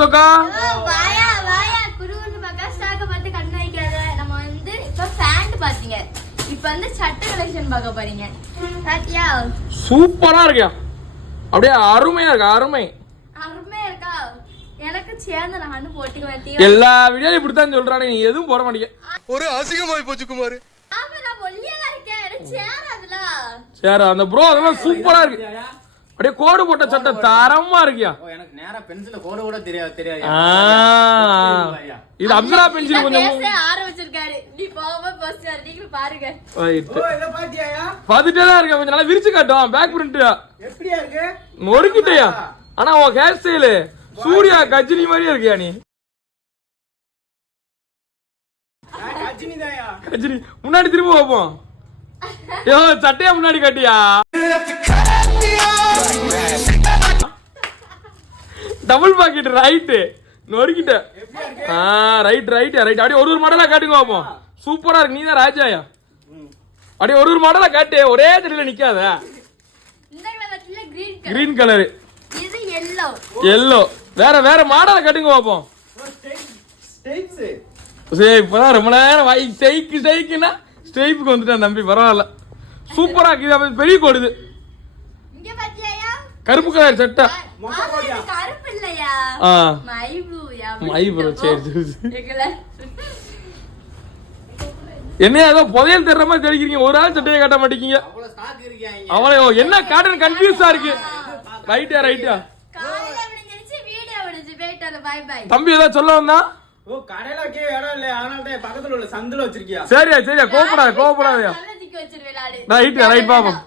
சொக்கா வாயா வாயா குருவுன்னு பக்கா ஸ்டாக்க பார்த்து கண்ணு வைக்காத. நம்ம வந்து இப்ப பேண்ட் பாத்தீங்க, இப்ப வந்து சட்டை கலெக்ஷன் பார்க்க போறீங்க. பாத்தியா சூப்பரா இருக்கியா, அப்படியே அருமையா இருக்கா, அருமை அருமையா இருக்கா. எனக்கு சேர்ந்து நான் போட்டுக்குவேன். எல்லா வீடியோலையும் இப்படித்தான் சொல்றானே, நீ எதுவும் போட மாட்டீங்க. ஒரு அசிங்கமாய் போச்சு குமார். ஆமா நான் ஒல்லியா இருக்கேன், எனக்கு சேராதுல. சரி அந்த ப்ரோ அதெல்லாம் சூப்பரா இருக்கு, அப்படியே கோடு போட்ட சட்டை தரமா இருக்கியா. எனக்கு நேரா பென்சில்ல கோடு கூட தெரியாது. இது அப்சரா பென்சில் கொஞ்சம் பேச ஆரம்பிச்சிருக்காரு. நீ போக போஸ்ட் நீங்க பாருங்க. இத பாத்தியாயா? பாத்துட்டே தான் இருக்க, கொஞ்சம் நல்லா விரிச்சு காட்டும். பேக் பிரிண்ட் எப்படியா இருக்கு? நொறுக்கிட்டயா. ஆனா உன் ஹேர் ஸ்டைல் சூர்யா கஜினி மாதிரியே இருக்கியா நீ. கஜினி முன்னாடி திரும்ப வைப்போம். யோ சட்டையா முன்னாடி காட்டியா. டபுள் பாக்கெட் ரைட் நொறுக்கிட்ட. Right right right. அப்படியே ஒரு மாடலா காட்டுங்க பாப்போம். சூப்பரா இருக்கு. நீ தான் ராஜாயா. அப்படியே ஒரு மாடலா காட்டு, ஒரே தெரியல நிக்காத. இந்த கலர்ல கிரீன் கலர், இது yellow. எல்லோ. வேற வேற மாடலா காட்டுங்க பாப்போம். ஸ்டெப்ஸ் சரி இப்பதான் ரொம்ப நேரம் வாய் ஸ்டைக்குன்னா ஸ்டைப்புக்கு வந்துட்டான் தம்பி, பரவாயில்ல. சூப்பரா இருக்கு. பெரிய கோடுது. இங்க பாத்தியாயா கருப்பு கலர் சட்டை. கருப்பு இல்லையா, மை ப்ளூயா. My blue. சரி கேக்கல. என்ன ஏதோ புதையல் தர்ற மாதிரி தெரிக்கிறீங்க, ஒரு ஆள் சட்டையை காட்ட மாட்டேங்க. அவ்வளவு ஸ்டாக் இருக்காங்க. அவளோ என்ன காட்டன் கன்ஃபியூஸா இருக்கு. ரைட்டா ரைட்டா. காலையில விடுஞ்சிருச்சு, வீடியோ விடுஞ்சு. போயிட்டாரு. Bye bye. தம்பி ஏதோ சொல்ல வந்தா. ஓ கடையில வைக்க இடம் இல்ல, அதனால பக்கத்துல உள்ள சந்துல வச்சிருக்கியா? சரியா சரியா, கோபப்படாத கோபப்படாதயா. நல்லதுக்கு வச்சிருவேன். ரைட் ரைட் பாப்போம்.